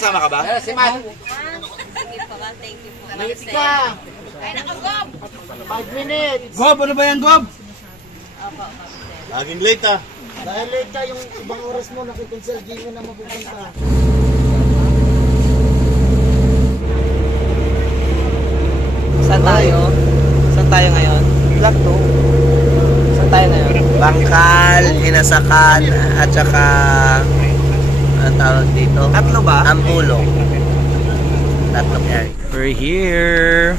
kasama ka ba? Si Matt. Sige po, thank you po. Late ka. Ay, nakagob! 5 minutes. Gob, ano ba yan, Gob? Opo, Laging late ah. Dahil late ka, yung ibang oras mo, nakikonsel, di mo na mapupunta. Saan tayo? Saan tayo ngayon? Black 2. Saan tayo ngayon? Bangkal, Inasakan, at saka ang tawag dito? Tatlo ba? Ambulong. Tatlong area. We're here.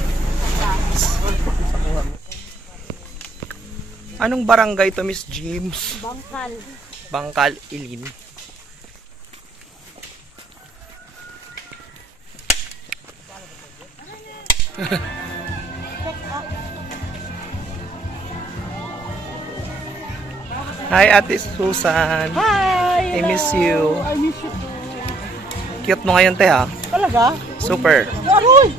Anong barangay to, Miss James? Bangkal. Bangkal, Ilin. Hi, Ate Susan. Hi! I miss you. I miss you too. Cute mo ngayon, te, ha? Talaga? Super. Aroy!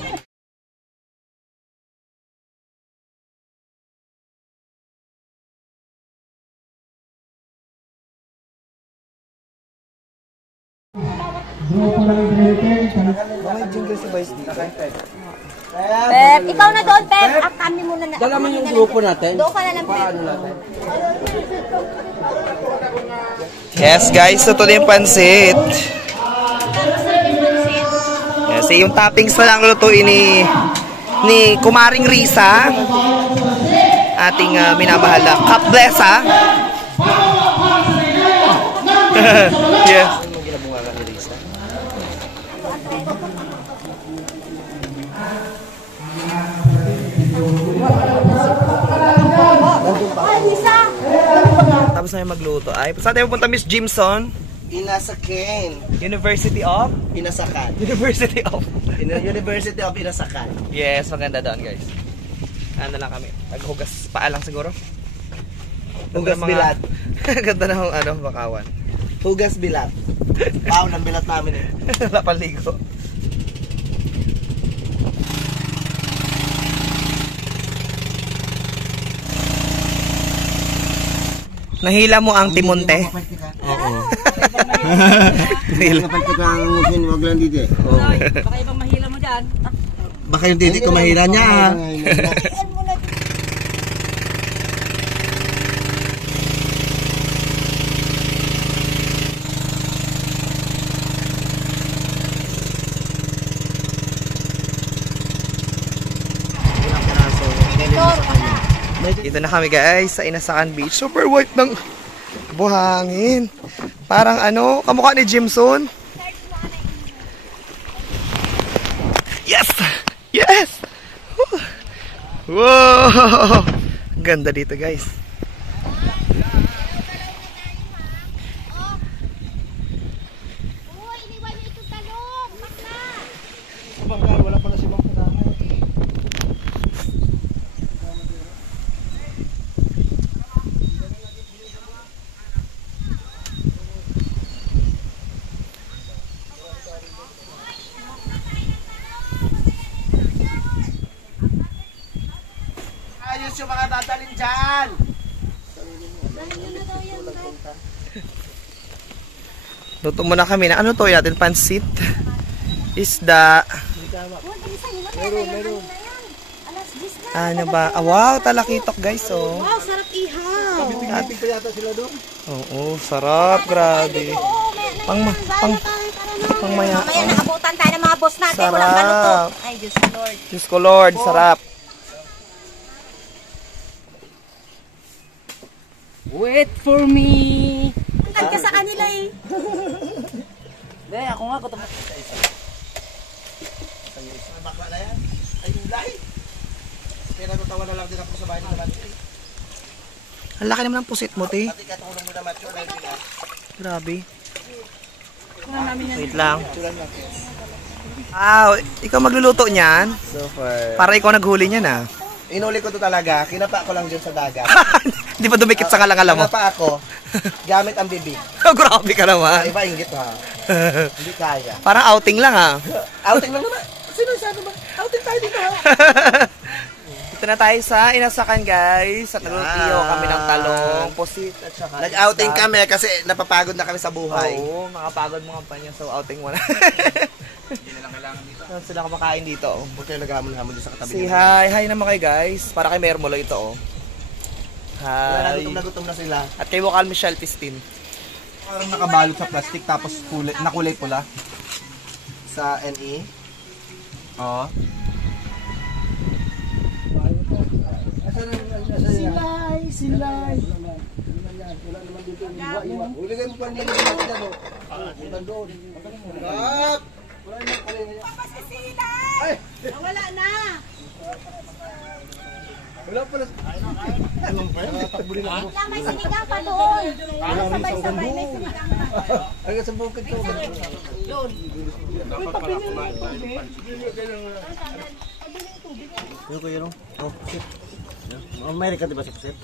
Pep, ikaw na doon, Pep. Ah, kami muna na. Dala mo yung grupo natin. Doon ka na lang, Pep. Paano natin? Yes, guys. Ito din yung pansit. Yes, yung toppings na lang lutuin ni Kumaring Risa. Ating minamahal na kaplesa. Yeah. Tapos na yung magluto. Ay, saan tayo pupunta, Miss Jimson? Inasakan. University of? Inasakan. University of. University of Inasakan. Yes, maganda doon, guys. Ano lang kami. Naghugas paa lang siguro. Hugas bilat. Ganda na ng bakawan. Hugas bilat. Wow, ng bilat namin eh. Wala pang ligo. Nahila mo ang timonte? Oo. Nahila. Kapag ka ang musin, wag lang dito. Oo. Baka ibang mahila mo dyan. Baka yung titi ko mahira niya ha. Dito na kami, guys, sa Inasakan Beach. Super white ng buhangin. Parang kamukha ni Jimson. Yes! Yes! Wow! Ganda dito, guys. Ayos yung mga dadalhin dyan. Luto muna kami na ano to natin, pansit, isda. Ano ba? Wow, talakitok, guys, oh. Wow, sarap ihaw. Pipig pa yata sila doon. Oo, sarap, grabe. Pangmaya. Mamaya nakabutan tayo ng mga boss natin. Sarap. Walang maluto. Ay, Diyos ko, Lord. Diyos ko, Lord, sarap. Wait for me! Angkat ka sa kanila eh. Hindi, ako nga gutom. Bakla na yan. Ay, ulay. Kaya natatawa na lang din ako sa bahay ng naman. Ang laki naman ng pusit mo, te. Pati katulong mo naman yung live. Grabe. Wait lang. Ikaw magluluto niyan? Super. Para ikaw naghuli niyan, ah. Inuli ko to talaga. Kinapa ko lang dyan sa dagat. Di ba dumikit sa kalangala mo? Kinapa ako. Gamit ang bibig. Grabe ka naman. Iba inggit ha. Hindi kaya. Parang outing lang, ha. Outing lang naman. Sino sabi ba? Outing tayo dito ha. Dito na tayo sa Inasakan, guys. At naglutiyo kami ng talong, pusit, at saka Nag-outing isda. kami kasi napapagod na kami sa buhay. Oo, makapagod mga pa niya. So, outing mo na. Saan sila kumakain dito? Oh. Huwag kayo naghamon-hamon dyan sa katabi Say niya. hi. Hi naman kayo guys. Para kay Mermolo ito oh. Wala, Hi. nagutom na sila. At kay Wokal Michelle Tistin. Parang nakabalot sa plastic tapos nakulay pula. Sa NE. Oo. Silay. Uligay mo pa nila dyan, no? Doon. Up! Wala na. Wala pala. Takbo din ako. Wala, may sinigang pa doon. Sabay-sabay, may sinigang pa. Ay, sa bukid to. Yung kuya nung. Oh, pusit. Amerika diba sa pusit?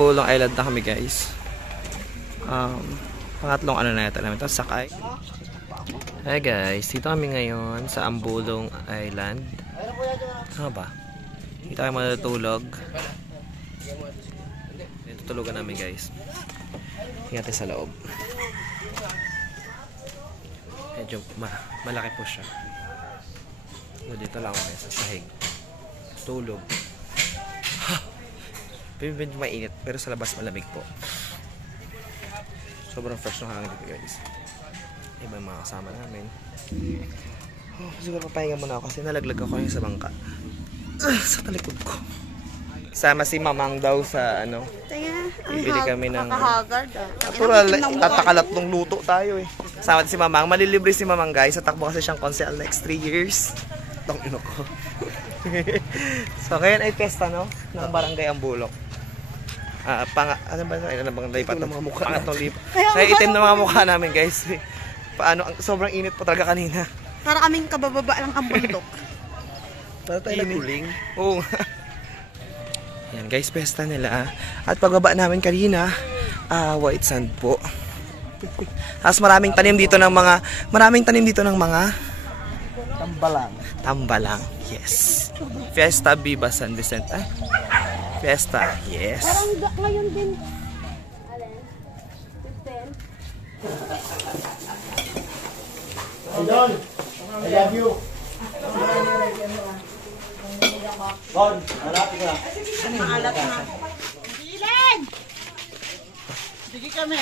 Bulong Island na kami guys. Pangatlong ano na yata namin. Tapos sakay. Hi guys, dito kami ngayon sa Ambulong Island. Ano ba? Dito kami matutulog. Dito tulugan namin guys. Tingnan natin sa loob. Medyo malaki po siya. So, dito lang kami sa sahig. Tulog. Medyo mainit, pero sa labas malamig po. Sobrang fresh ng hangin dito guys. Iba yung mga kasama namin. Siguro papahinga muna ako kasi nalaglag ako yung sa bangka. Sa talikod ko. Sama si Mamang daw sa ano. Bibili kami ng Kakahagard natural at takalatlong luto tayo eh. Sama si Mamang, malilibre si Mamang guys. Sa takbo kasi siyang konsehal next 3 years. Tong ino ko. So ngayon ay pesta no ng Barangay Ambulok. Ano ba bang lipat ng mga mukha pangatlong lipat. Kaya itim na mga mukha namin guys. Paano sobrang init po talaga kanina. Para kaming kabababa lang ang bundok. Para tayo naguling. Oo. Yan guys, pesta nila. At pagbaba namin kanina, white sand po. Tapos maraming tanim dito ng mga tambalang. Yes. Fiesta Viva San Vicente. Fiesta, yes. Parang ngayon din. Idol, I love you. Bon, hanapin ko lang. Maalat na. Bilen! Sige kami.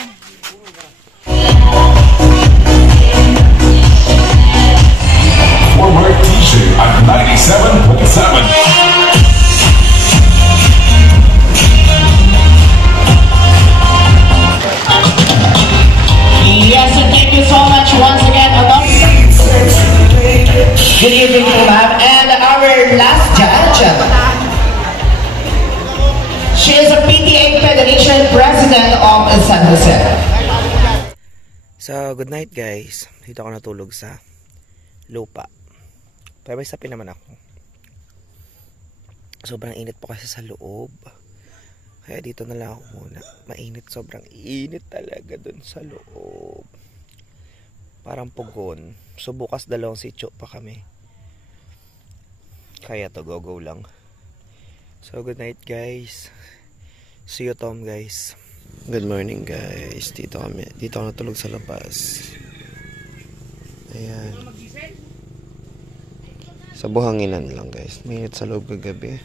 Forward T-shirt at 97.7. Yes, and thank you so much once again. Good evening, ma'am. And our last judge, she is a PTA Federation President of San Jose. So, good night guys. Dito ako natulog sa lupa. Pero may sapin naman ako. Sobrang init po kasi sa loob. Kaya dito na lang ako muna. Mainit, sobrang init talaga dun sa loob. Parang pugon. So bukas dalawang sityo pa kami. Kaya to, go lang. So good night guys. See you Tom guys. Good morning guys. Dito ako natulog sa labas. Ayan. Sa buhanginan lang guys. Mainit sa loob kagabi.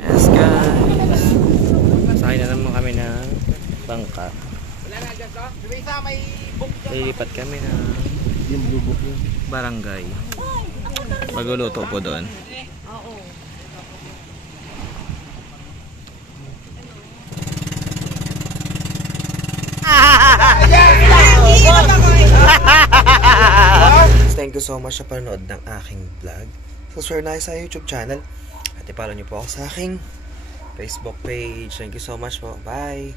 Yes guys. Sakay na naman kami ng bangka. Lilipat kami na barangay. Magluluto po doon. Thank you so much sa panonood ng aking vlog. Subscribe na sa YouTube channel. At i-follow niyo po ako sa aking Facebook page. Thank you so much po. Bye!